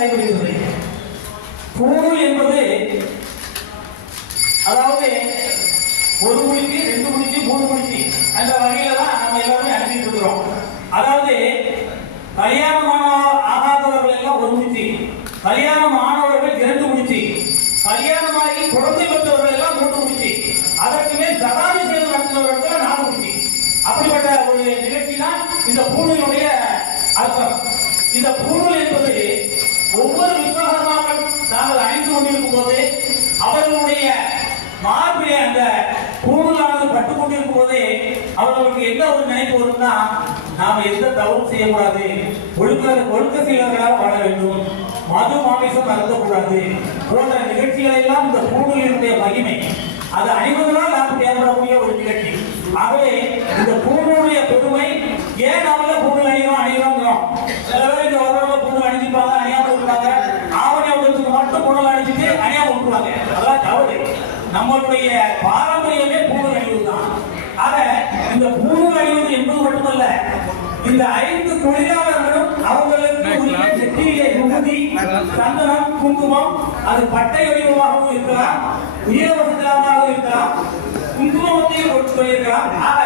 நடைபெறுகிறது கூறு என்பது அதாவது ஒரு முடிக்கு ரெண்டு முடிக்கு மூணு முடிக்கு அந்த வகையில தான் நம்ம எல்லாருமே அனுப்பிட்டு இருக்கிறோம். அதாவது கல்யாணமான ஆகாதவர்கள் எல்லாம் ஒரு முடிச்சு கல்யாணம் ஆனவர்கள் இரண்டு முடிச்சு கல்யாணமாகி குழந்தை பெற்றவர்கள் எல்லாம் மூன்று முடிச்சு அதற்கு மேல் சதாபிஷேகம் நடத்தினவர்கள் நாலு முடிச்சு அப்படிப்பட்ட ஒரு நிகழ்ச்சி தான் இந்த பூணுடைய அர்த்தம். இந்த பூணூல் என்பது ஒவ்வொரு விஸ்வகர்மாக்கள் தாங்கள் அணிந்து கொண்டிருக்கும் போது அவர்களுடைய மார்பிலே அந்த கூடுதலானது பட்டுக் கொண்டிருக்கும் போதே அவர்களுக்கு எந்த ஒரு நினைப்பு வரும்னா நாம் எந்த தவறும் செய்யக்கூடாது. ஒழுக்க ஒழுக்க சீலர்களாக வாழ வேண்டும். மது மாமிசம் அருந்தக்கூடாது. போன்ற நிகழ்ச்சிகளை எல்லாம் இந்த கூடுதலினுடைய மகிமை. அது அணிவதனால் நம்மளுடைய பாரம்பரியமே பூணூல் அணிவது தான். ஆக இந்த பூணூல் அணிவது என்பது மட்டுமல்ல இந்த ஐந்து தொழிலாளர்களும் அவங்களுக்கு உரிய நெற்றியிலே விபூதி சந்தனம் குங்குமம் அது பட்டை வடிவமாகவும் இருக்கலாம் உயர்வசதியாகவும் இருக்கலாம் குங்குமத்தையும் கொடுத்து சொல்லியிருக்கலாம் ஆக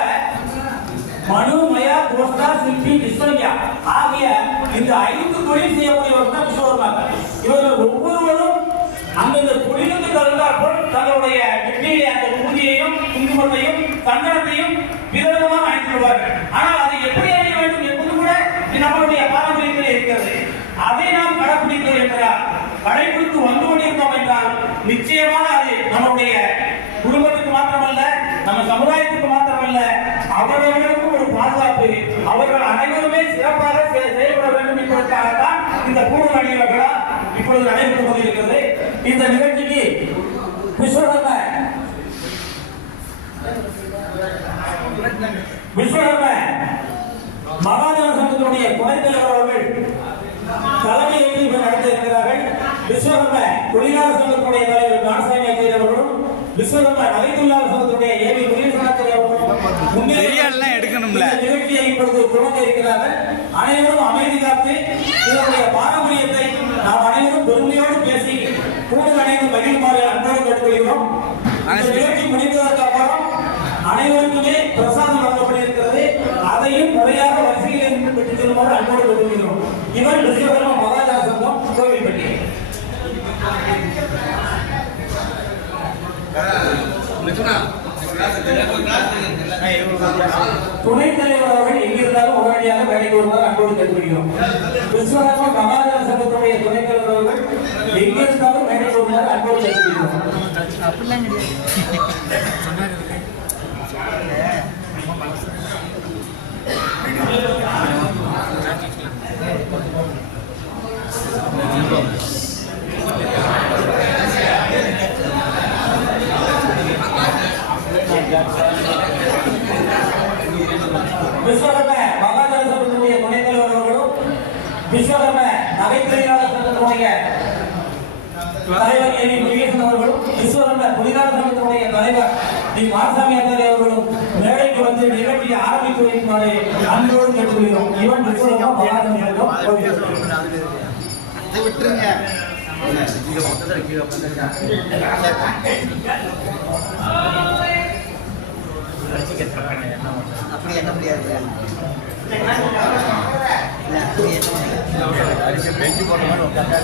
மனு மயா கோஸ்டா சிற்பி விஸ்வன்யா ஆகிய இந்த ஐந்து தொழில் செய்யக்கூடியவர்கள் தான் விஸ்வகர்மாக்கள். இவர்கள் ஒவ்வொருவரும் அந்தந்த தகுந்தாற்போல் தங்களுடைய வெற்றியை அந்த உறுதியையும் குங்குமத்தையும் சந்தனத்தையும் விதவிதமாக அணிந்துள்ளார்கள் ஆனால் அதை எப்படி அணிய வேண்டும் என்பது கூட நம்மளுடைய பாரம்பரியத்தில் இருக்கிறது. அதை நாம் கடைபிடித்தோம் என்றால் கடைபிடித்து வந்து கொண்டிருந்தோம் என்றால் நிச்சயமாக அது நம்மளுடைய குடும்பத்துக்கு மாத்திரமல்ல நம்ம சமுதாயத்துக்கு மாத்திரமல்ல அவர்களுக்கும் ஒரு பாதுகாப்பு அவர்கள் அனைவருமே சிறப்பாக செயல்பட வேண்டும் என்பதற்காகத்தான் இந்த கூடுதல் அணிகள் இப்பொழுது நடைபெற்று கொண்டிருக்கிறது. இந்த நிகழ்ச்சிக்கு விஸ்வகர்ம விஸ்வகர்ம மகாஜன சங்கத்தினுடைய துணைத் தலைவர் அவர்கள் தலைமை ஏற்று நடத்த இருக்கிறார்கள். விஸ்வகர்ம தொழிலாளர் சங்கத்தினுடைய தலைவர் ஞானசாமி ஆச்சாரி அவர்களும் விஸ்வகர்ம நகைத்தொழிலாளர் சங்கத்தினுடைய ஏவி முருகேசனாச்சாரி அவர்களும் எடுக்கணும்ல. நிகழ்ச்சியை இப்பொழுது துவங்க இருக்கிறார்கள். அனைவரும் அமைதி காத்து இதனுடைய பாரம்பரியத்தை நாம் அனைவரும் பெருமையோடு பேசி கூடுதல் அனைவரும் மகிழுமாறு அன்போடு கேட்டுக்கொள்கிறோம் இந்த நிகழ்ச்சி முடிந்ததற்கு அப்புறம் அனைவருக்குமே பிரசாதம் வழங்கப்பட்டிருக்கிறது. அதையும் முறையாக வரிசையில் இருந்து பெற்றுச் செல்லுமாறு அன்போடு விரும்புகிறோம் இவர் ரிஷபகர்ம மகாஜா சங்கம் கோவில்பட்டி. துணைத் தலைவர் அவர்கள் எங்கிருந்தாலும் உடனடியாக வேலைக்கு வருவார் அன்போடு கேட்டுக்கொள்கிறோம். விஸ்வகர்ம மகாஜன சங்கத்துடைய துணைத் தலைவர் அவர்கள் எங்கிருந்தாலும் வேலைக்கு வருவார் அன்போடு கேட்டுக்கொள்கிறோம். விஸ்வகர்ம மகாஜன சங்கத்தினுடைய துணைத் தலைவர் அவர்களும் விஸ்வகர்ம நகைத்துறையாளர் சங்கத்தினுடைய தலைவர் ஏவி முருகேசன் அவர்களும் விஸ்வகர்ம தொழிலாளர் சங்கத்தினுடைய தலைவர் டி மாசாமி ஆச்சாரி அவர்களும் மேடைக்கு வந்து நிகழ்ச்சியை ஆரம்பித்து வைக்குமாறு அன்போடு கேட்டுக்கொள்கிறோம் இவன் விஸ்வகர்ம மகாஜன சங்கம் கோவில்பட்டி. அதை விட்டுருங்க என்ன முடியாது இல்ல, அப்படி என்ன முடியாது. பெஞ்சு போட்ட மாதிரி உட்காந்து